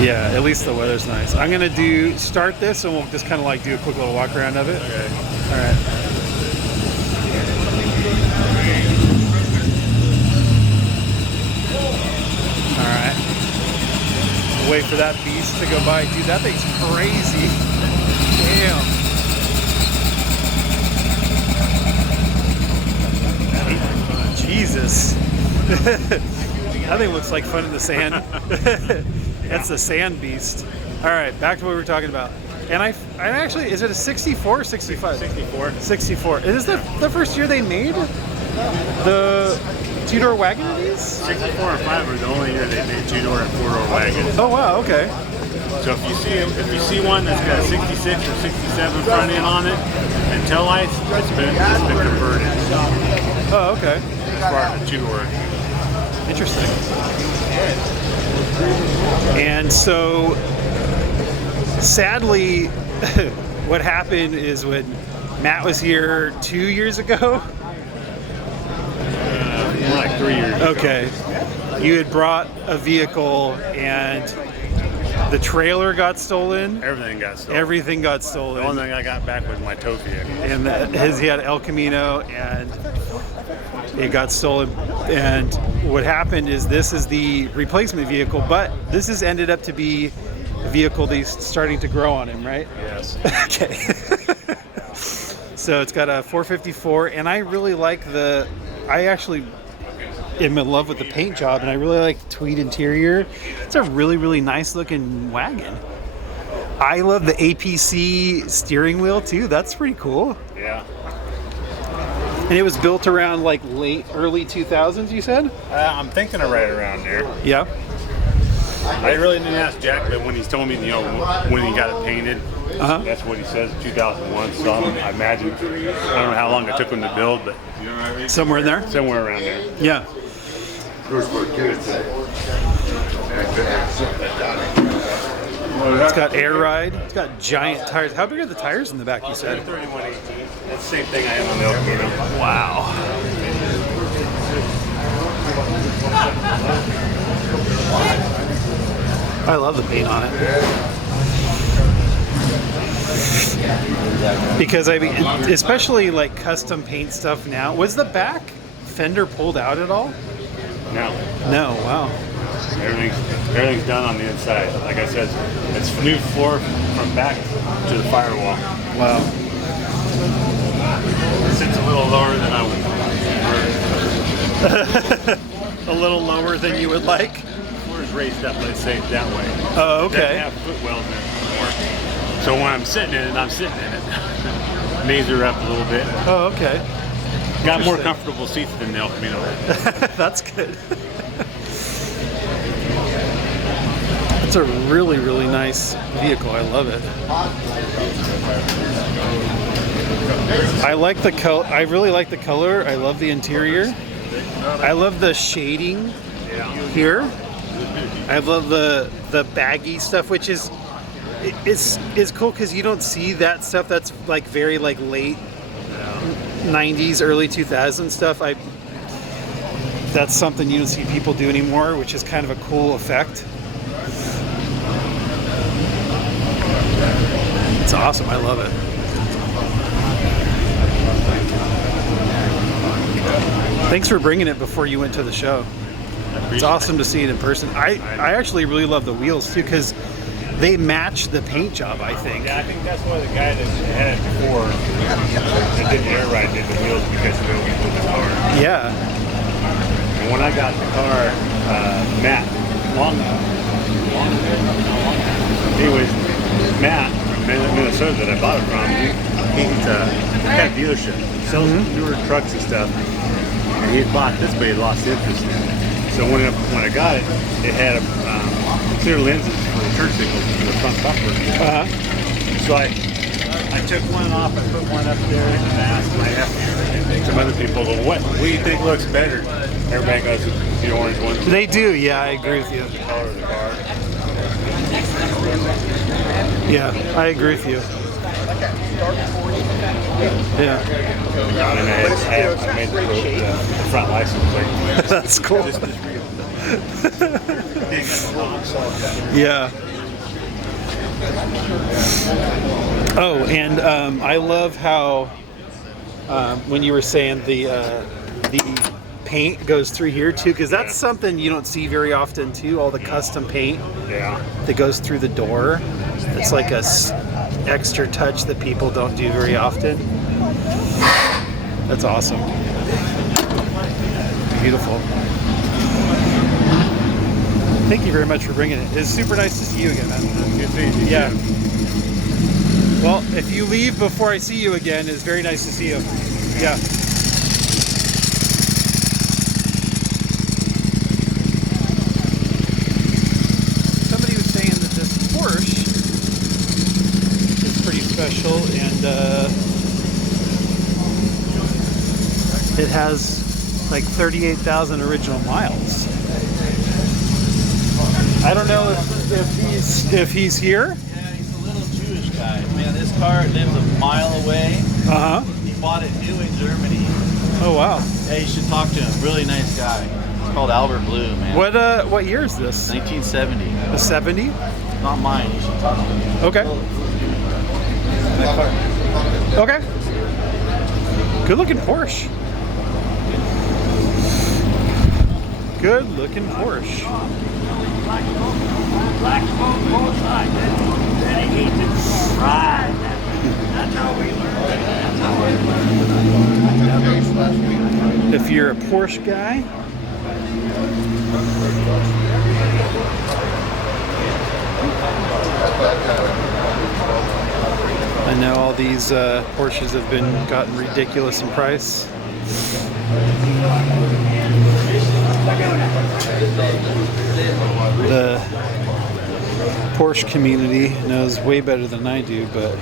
Yeah, at least the weather's nice. I'm gonna start this and we'll just kind of like do a quick little walk around of it. Okay. All right. All right. Wait for that beast to go by. Dude, that thing's crazy. Damn. Jesus. That thing looks like fun in the sand. That's the sand beast. All right, back to what we were talking about. And I actually, is it a 64 or 65? 64. 64. Is this the first year they made the two-door wagon of these? 64 and 5 are the only year they made two-door and four-door wagons. Oh wow, okay. So if you see one that's got a 66 or 67 front end on it and tail lights, it's been converted. Oh, okay. As far as the two-door. Interesting. And so, sadly, what happened is when Matt was here 2 years ago. More like 3 years ago. Okay. You had brought a vehicle and the trailer got stolen. Everything got stolen. Everything got stolen. The only thing I got back was my tow vehicle. And he had El Camino and it got stolen. And what happened is this is the replacement vehicle, but this has ended up to be a vehicle that's starting to grow on him, right? Yes. Okay. So it's got a 454 and I really like I actually am in love with the paint job and I really like the tweed interior. It's a really, really nice looking wagon. I love the APC steering wheel too. That's pretty cool. Yeah. And it was built around like early 2000s, you said? I'm thinking of right around there. Yeah. I really didn't ask Jack, but when he's told me, when he got it painted, that's what he says, 2001. So I imagine, I don't know how long it took him to build, but Somewhere in there? somewhere around there. Yeah. It's got air ride. It's got giant tires. How big are the tires in the back, you said? 3118. That's the same thing I have on the El Camino. Wow. I love the paint on it. Because I mean, especially like custom paint stuff now. Was the back fender pulled out at all? No. No, wow. Everything's done on the inside. Like I said, it's new floor from back to the firewall. Wow. It sits a little lower than I would. A little lower than you would like? The floor is raised up, let's say it that way. Oh, It doesn't okay. have footwells in it anymore. So when I'm sitting in it, I'm sitting in it. Knees are up a little bit. Oh, okay. Got more comfortable seats than the El Camino. That's good. It's a really, really nice vehicle. I love it. I like the color. I really like the color. I love the interior. I love the shading here. I love the baggy stuff, which is cool because you don't see that stuff. That's like very like late 90s, early 2000s stuff. That's something you don't see people do anymore, which is kind of a cool effect. It's awesome. I love it. Thanks for bringing it before you went to the show. It's awesome to see it in person. I actually really love the wheels too because they match the paint job, I think. Yeah, I think that's why the guy that had it before that did the air ride did the wheels because of the wheels of the car. Yeah. And when I got the car, Matt, anyways, Matt from Minnesota that I bought it from, he's got a dealership, sells newer trucks and stuff. And he had bought this, but he lost interest in it. So when I got it, it had clear lenses for the turn signals for the front bumper. So I took one off and put one up there and asked some other people, well, what do you think looks better? Everybody goes with the orange one. They do, yeah, I agree with you. The color of the car. Yeah, I agree with you. Yeah. And I made the front license plate. That's cool. Just real. Yeah. Oh, and I love how when you were saying the paint goes through here too, because that's something you don't see very often too. All the custom paint that goes through the door. It's like a extra touch that people don't do very often. That's awesome. Beautiful. Thank you very much for bringing it. It's super nice to see you again, man. Good seeing you. Yeah. Well, if you leave before I see you again, it's very nice to see you. Yeah. Somebody was saying that this Porsche is pretty special, and it has like 38,000 original miles. I don't know if he's here. Yeah, he's a little Jewish guy. Man, this car lives a mile away. Uh-huh. He bought it new in Germany. Oh wow. Yeah, you should talk to him. Really nice guy. It's called Albert Blue, man. What year is this? 1970. The 70? Not mine. You should talk to him. Okay. Okay. Good looking Porsche. Good looking Porsche. If you're a Porsche guy, I know all these Porsches have been gotten ridiculous in price. The Porsche community knows way better than I do, but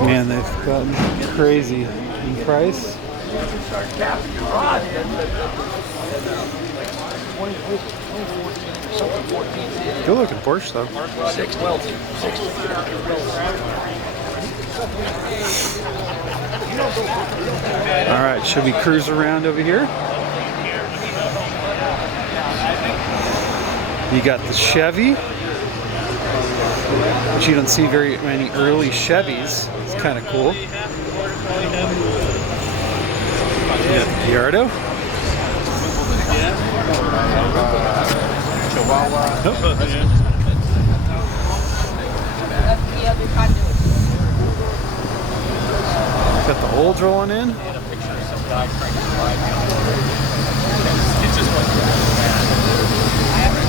man, they've gotten crazy in price. Good looking Porsche though. All right, should we cruise around over here? You got the Chevy, which you don't see very many early Chevys. It's kind of cool. You got the Yardo. Got the olds rolling in.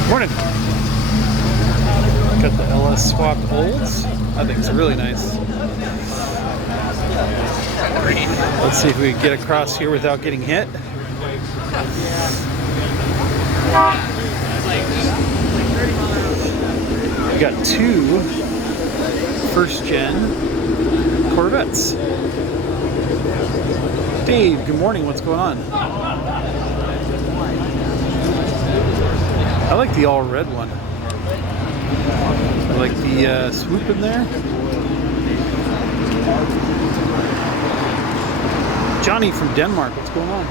Morning. Got the LS swapped olds. I think it's really nice. Let's see if we can get across here without getting hit. We got two first-gen Corvettes. Dave, good morning. What's going on? I like the all-red one. I like the swoop in there. Johnny from Denmark, what's going on?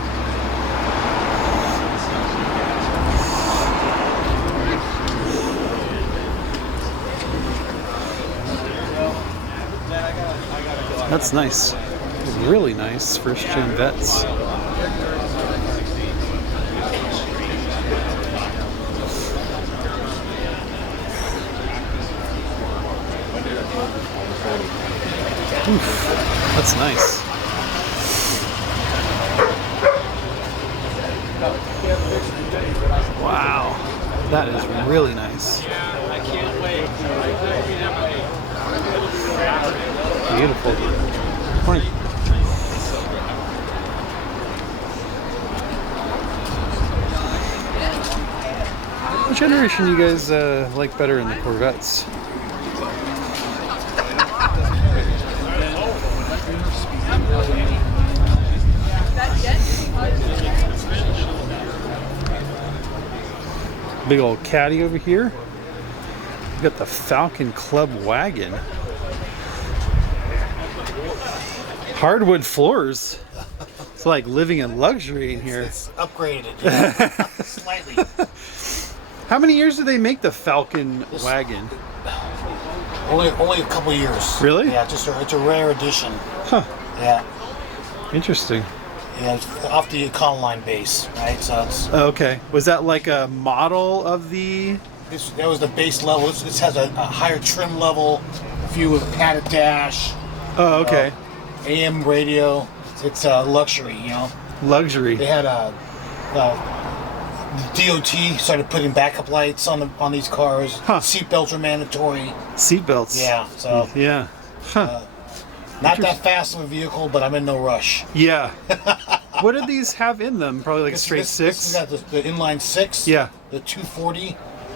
That's nice. Really nice first-gen vets. Oof, that's nice. Wow, that is really nice. Beautiful. Morning. What generation you guys like better in the Corvettes? Big old caddy over here. We got the Falcon Club wagon. Hardwood floors. It's like living in luxury in here. It's upgraded, yeah. Slightly. How many years did they make the Falcon wagon? Only a couple years. Really? Yeah, it's a rare edition. Huh. Yeah. Interesting. Yeah, it's off the Econoline base, right? So it's Okay. Was that like a model of the? that was the base level. This has a higher trim level, view with a padded dash, Oh, okay. AM radio. It's luxury, you know. Luxury. They had DOT started putting backup lights on these cars. Huh. Seatbelts are mandatory. Seatbelts. Yeah, so Yeah. Huh. not that fast of a vehicle, but I'm in no rush. Yeah. What did these have in them? Probably like a straight This six. has got the inline six. Yeah. The 240,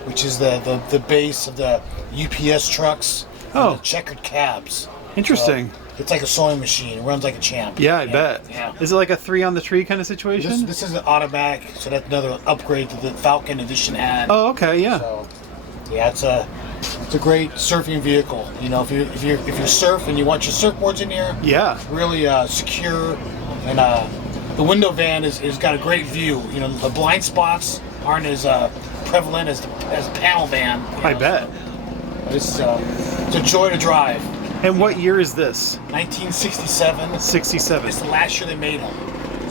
which is the base of the UPS trucks. Oh. And the checkered cabs. Interesting. So it's like a sewing machine. It runs like a champ. Yeah, I bet. Yeah. Is it like a 3 on the tree kind of situation? This is an automatic, so that's another upgrade that the Falcon edition had. Oh, okay, yeah. So, yeah, it's a great surfing vehicle. You know, if you surf and you want your surfboards in here, Yeah. really secure, and the window van is got a great view. You know, the blind spots aren't as prevalent as the panel van. You I know, bet. but it's a joy to drive. And what year is this? 1967. 67. It's the last year they made them.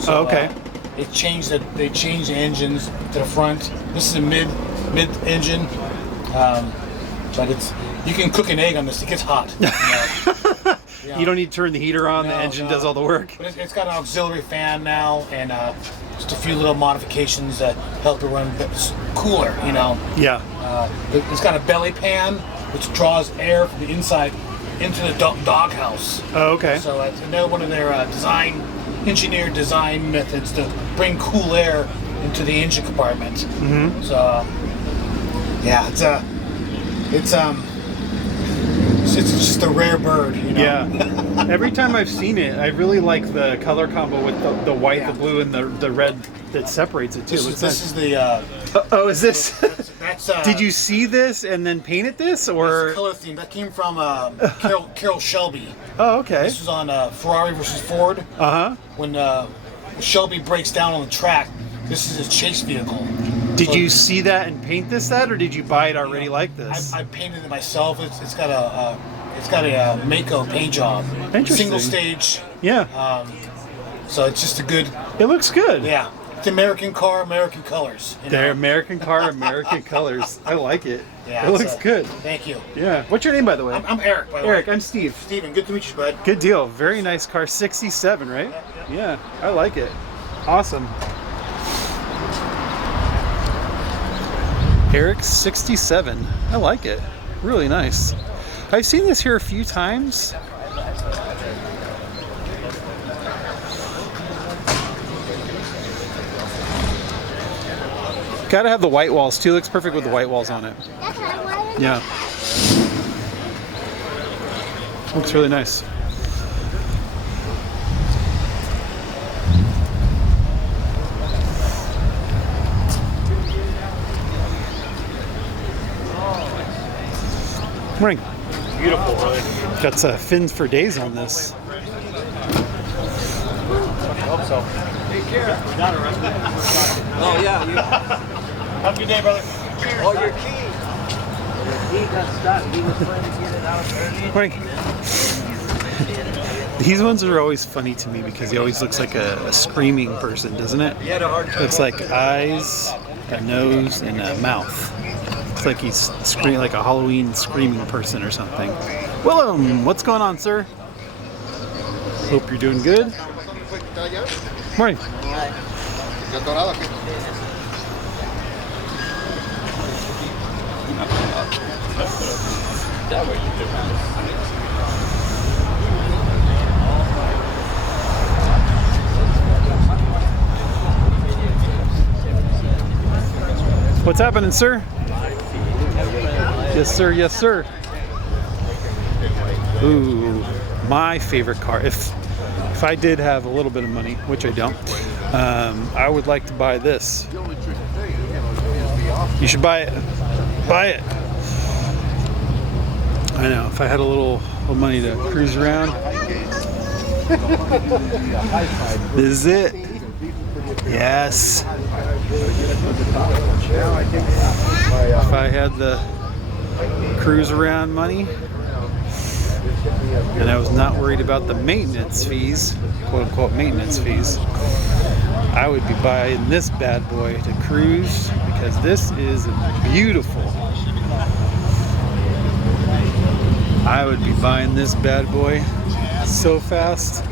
Oh, okay. They changed the engines to the front. This is a mid engine, but you can cook an egg on this. It gets hot. You know. You don't need to turn the heater on. No, The engine no. does all the work. But it's got an auxiliary fan now, and just a few little modifications that help it run a bit cooler. You know, Yeah. it's got a belly pan which draws air from the inside into the doghouse. Oh, okay. So it's another one of their engineered design methods to bring cool air into the engine compartment. Mm-hmm. So yeah, it's just a rare bird, you know. Yeah. Every time I've seen it, I really like the color combo with the white, the blue, and the red that separates it too. This is the Oh, is this? that's Did you see this and then painted this, that's the or? color theme that came from Carroll Shelby. Oh, okay. This was on Ferrari versus Ford. Uh huh. When Shelby breaks down on the track, this is his chase vehicle. Did So you see that and paint this or did you buy it already like this? I painted it myself. It's got a Mako paint job. Interesting. Single stage. Yeah. So it's just a good. It looks good. Yeah. It's American car, American colors. You They're know? American car, American colors. I like it. Yeah, it it's looks good. Thank you. Yeah. What's your name, by the way? I'm Eric, by the Eric, way. I'm Steve. Steven, good to meet you, bud. Good deal. Very nice car. 67, right? Yeah. I like it. Awesome. Eric 67. I like it. Really nice. I've seen this here a few times. Gotta have the white walls too. Looks perfect with the white walls on it. Yeah. Looks really nice. Morning. Beautiful, really. Got fins for days on this. Hope so. Oh yeah, you, Have a good day, brother. oh your key. Your key got stuck. He was trying to get it out there. Morning. These ones are always funny to me because he always looks like a screaming person, doesn't it? He had a hard time. Looks like eyes, a nose, and a mouth. It's like he's screaming like a Halloween screaming person or something. Willem, what's going on, sir? Hope you're doing good. Morning. What's happening, sir? Yes, sir. Yes, sir. Ooh, my favorite car. If I did have a little bit of money, which I don't, I would like to buy this. You should buy it. Buy it. I know. If I had a little money to cruise around, this is it. Yes. If I had the cruise around money and I was not worried about the maintenance fees, quote unquote maintenance fees, I would be buying this bad boy to cruise because this is beautiful. I would be buying this bad boy so fast.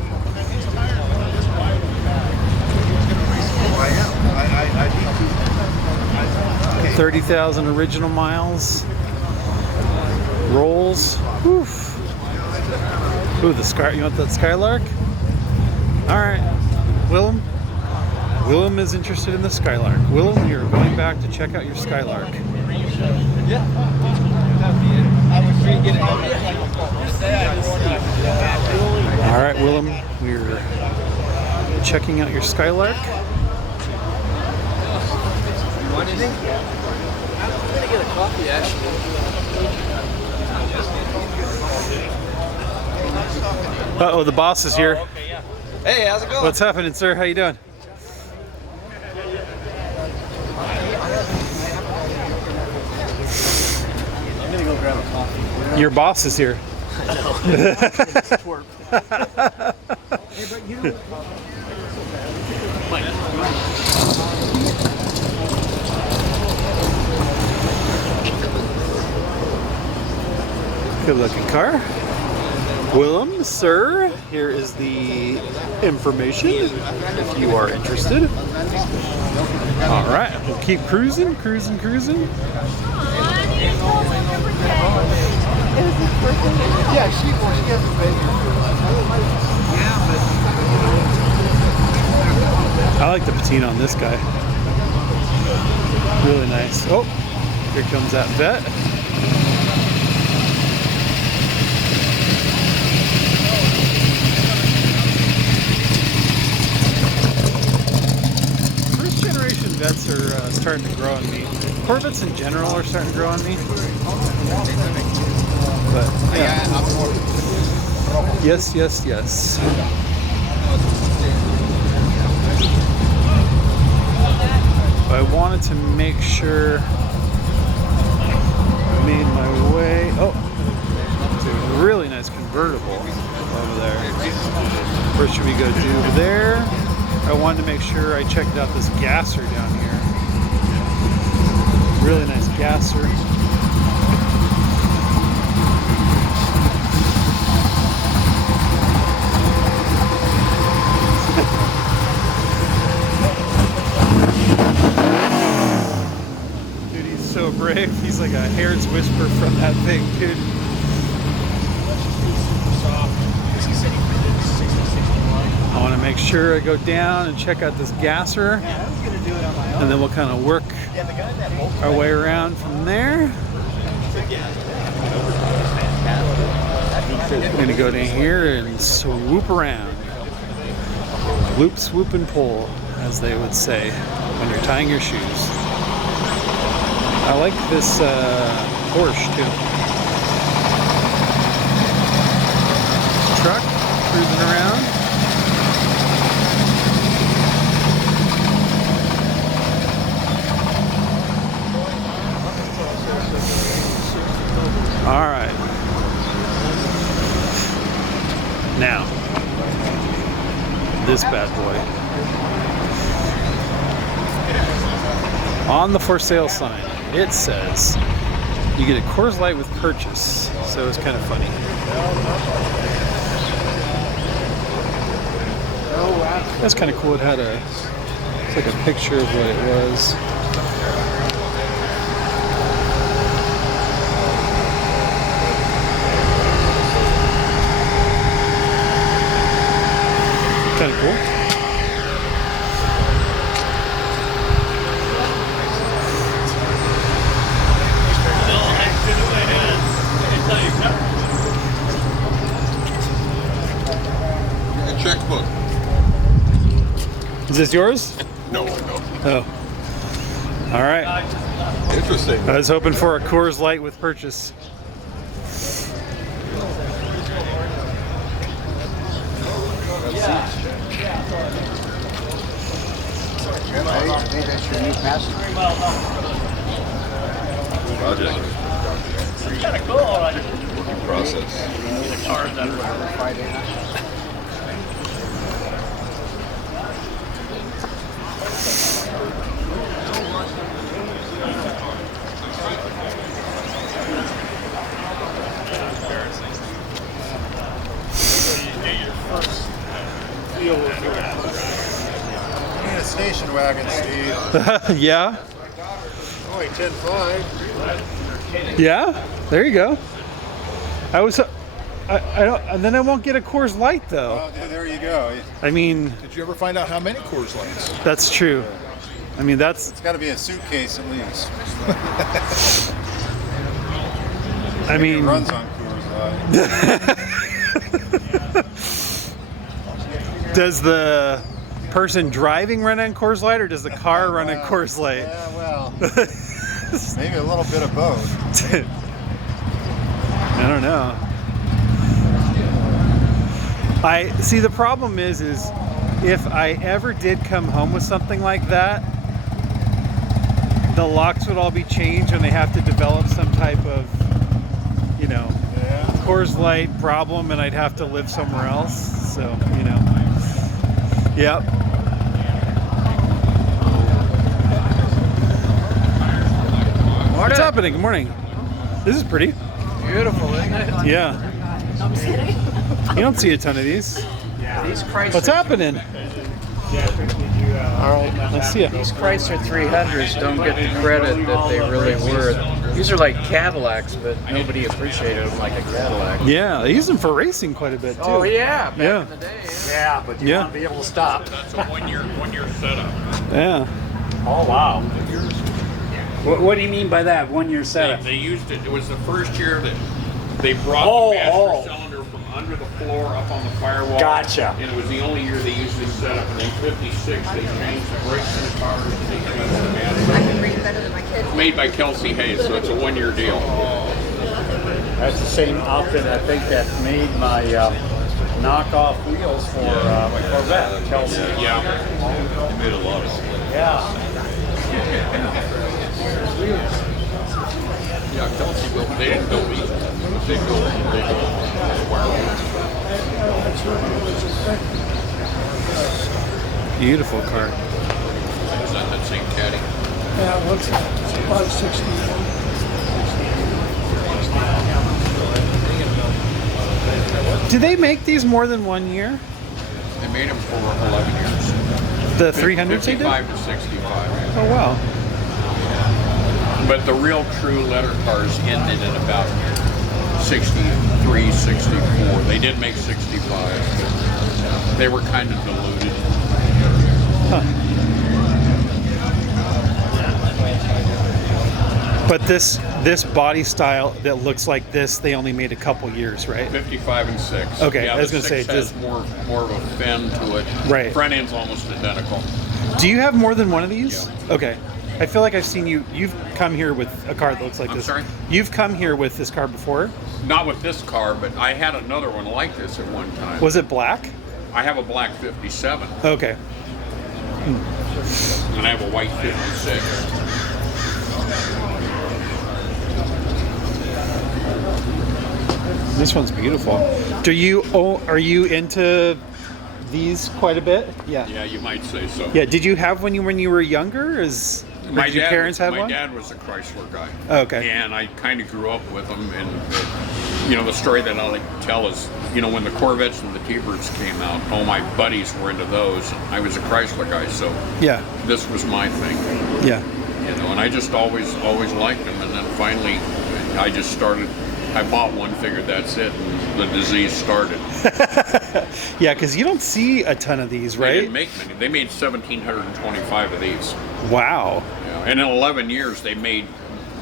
30,000 original miles. Rolls. Oof. Ooh, the sky. You want that Skylark? All right, Willem. Willem is interested in the Skylark. Willem, you're going back to check out your Skylark. All right, Willem, we're checking out your Skylark. Want anything? I'm gonna get a coffee actually. Uh-oh, the boss is here. Okay, yeah. Hey, how's it going? What's happening, sir? How you doing? I'm gonna go grab a coffee. Your boss is here. I know. Hey, but you know. Good looking car. Willem, sir, here is the information if you are interested. All right, we'll keep cruising. Yeah, she has a baby. I like the patina on this guy. Really nice. Oh, here comes that vet. First generation vets are starting to grow on me. Corvettes in general are starting to grow on me. But yeah. Yes. I wanted to make sure I made my way. Oh, it's a really nice convertible over there. Where should we go do there? I wanted to make sure I checked out this gasser down here. Really nice gasser. So brave. He's like a hair's whisper from that thing, dude. I want to make sure I go down and check out this gasser, and then we'll kind of work our way around from there. I'm going to go down here and swoop around. Loop, swoop, and pull, as they would say when you're tying your shoes. I like this Porsche too. Truck cruising around. All right. Now, this bad boy. On the for sale sign, it says you get a Coors Light with purchase, so it's kind of funny. That's kind of cool. It had it's like a picture of what it was. Kind of cool. Checkbook. Is this yours? No. Oh. All right. Interesting. I was hoping for a Coors Light with purchase. Hey, that's your new passenger. Project. Kind of cool. Like, Working process. the cars that were Friday night. You need a station wagon, Steve. Yeah. Only 10.5. Yeah. There you go. I was. I don't. And then I won't get a Coors Light though. Well, there you go. I mean, Did you ever find out how many Coors Lights? that's true. I mean, that's. It's got to be a suitcase at least. I It mean. runs on Coors Light. Does the person driving run on Coors Light, or does the car run on Coors Light? Yeah, well, maybe a little bit of both. I don't know. I see. The problem is if I ever did come home with something like that, the locks would all be changed, and they have to develop some type of, Yeah. Coors Light problem, and I'd have to live somewhere else. So, Yep. What's happening? Good morning. This is pretty. Beautiful, isn't it? Yeah. I'm just kidding. You don't see a ton of these. These Chrysler, What's happening? all right. Let's see it. These Chrysler 300s don't get the credit that they really were. These are like Cadillacs, but nobody appreciated them like a Cadillac. Yeah, they use them for racing quite a bit too. Oh yeah, back Yeah. in the day. Yeah, but you Yeah. want to be able to stop. That's a one-year setup. Yeah. Oh, wow. What do you mean by that? 1-year setup? They used it. It was the first year that they brought Oh, the master oh. cylinder from under the floor up on the firewall. Gotcha. And it was the only year they used this setup. And in '56, they changed the brakes in the cars. And they changed the I master. can read better than my kids. Made by Kelsey Hayes, so it's a one-year deal. That's the same outfit I think that made my knockoff wheels for my Corvette, Kelsey. Yeah. They made a lot of stuff. Yeah. Yeah, Kelsey built. They didn't build these. They built Beautiful car. Is that same caddy? Yeah, what's about 60. Do they make these more than 1 year? They made them for 11 years. The 300s they did? 55 to 65. Oh wow. But the real true letter cars ended at about 63, 64. They did make 65, but they were kind of diluted. But this body style that looks like this, they only made a couple years, right? 55 and 6. Okay, yeah, I was the gonna say, 6 has just- more of a fin to it. Right. Front end's almost identical. Do you have more than one of these? Okay. I feel like I've seen you. You've come here with a car that looks like I'm this. sorry? You've come here with this car before. Not with this car, but I had another one like this at one time. Was it black? I have a black 57, Okay. and I have a white 56. This one's beautiful. Are you into these quite a bit? Yeah. Yeah, you might say so. Yeah. Did you have one when you were younger? Or did your parents have my one? dad was a Chrysler guy. Oh, okay. And I kind of grew up with them. And, the story that I like to tell is, when the Corvettes and the T-Birds came out, all my buddies were into those. I was a Chrysler guy, so Yeah. this was my thing. Yeah. And I just always liked them. And then finally, I bought one, figured that's it, and the disease started. Yeah, because you don't see a ton of these, They right? didn't make many. They made 1,725 of these. Wow. Yeah. And in 11 years, they made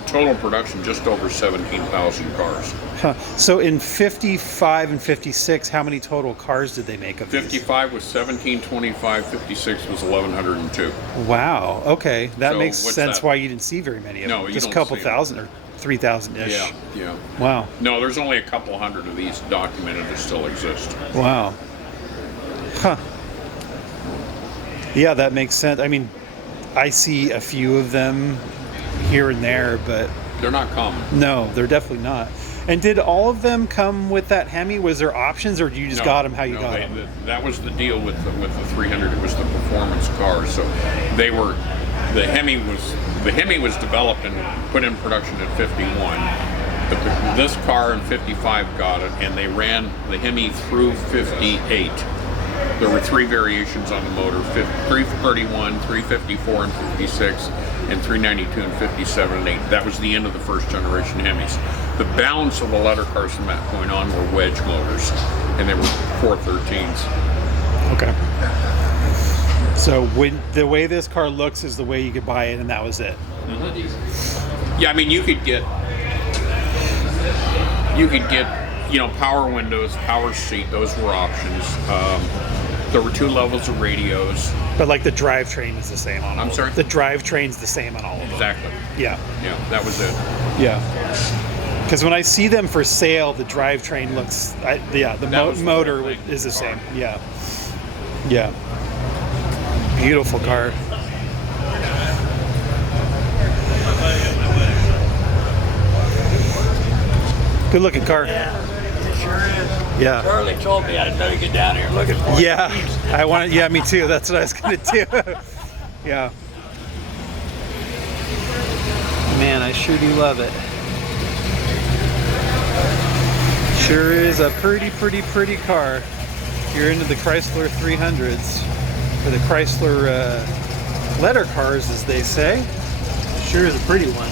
total production just over 17,000 cars. Huh. So in 55 and 56, how many total cars did they make of these? 55 was 1,725, 56 was 1,102. Wow. Okay, that So makes what's sense. that? Why you didn't see very many of No, them. you Just a don't couple see 'em. thousand or 3,000-ish. Yeah. Wow. No, there's only a couple hundred of these documented that still exist. Wow. Huh. Yeah, that makes sense. I mean, I see a few of them here and there, but They're not common. no, they're definitely not. And did all of them come with that Hemi? Was there options, or you just got them how you got them? That was the deal with the 300. It was the performance car. So they were the Hemi was developed and put in production at 51. But this car in 55 got it, and they ran the Hemi through 58. There were 3 variations on the motor: 331, 354, and 56, and 392 and 57 and 8. That was the end of the first generation Hemis. The balance of the letter cars from that point on were wedge motors, and they were 413s. Okay. So when the way this car looks is the way you could buy it, and that was it. Yeah, I mean, you could get, power windows, power seat. Those were options. There were 2 levels of radios. But like the drivetrain is the same on all I'm of sorry? them. The drivetrain's the same on all of them. Exactly. Yeah. Yeah, that was it. Yeah. Because when I see them for sale, the drivetrain looks, motor whole thing. is the same. Yeah. Yeah. Beautiful car. Good looking car. Yeah, it sure is. Yeah. Charlie told me I'd better get down here looking for it. Yeah. I want. Yeah, me too. That's what I was gonna do. Yeah. Man, I sure do love it. Sure is a pretty car. If you're into the Chrysler 300s, or the Chrysler letter cars, as they say, sure is a pretty one.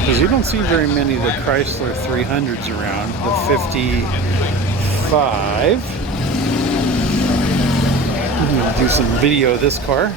Because you don't see very many of the Chrysler 300s around. The 55. I'm going to do some video of this car.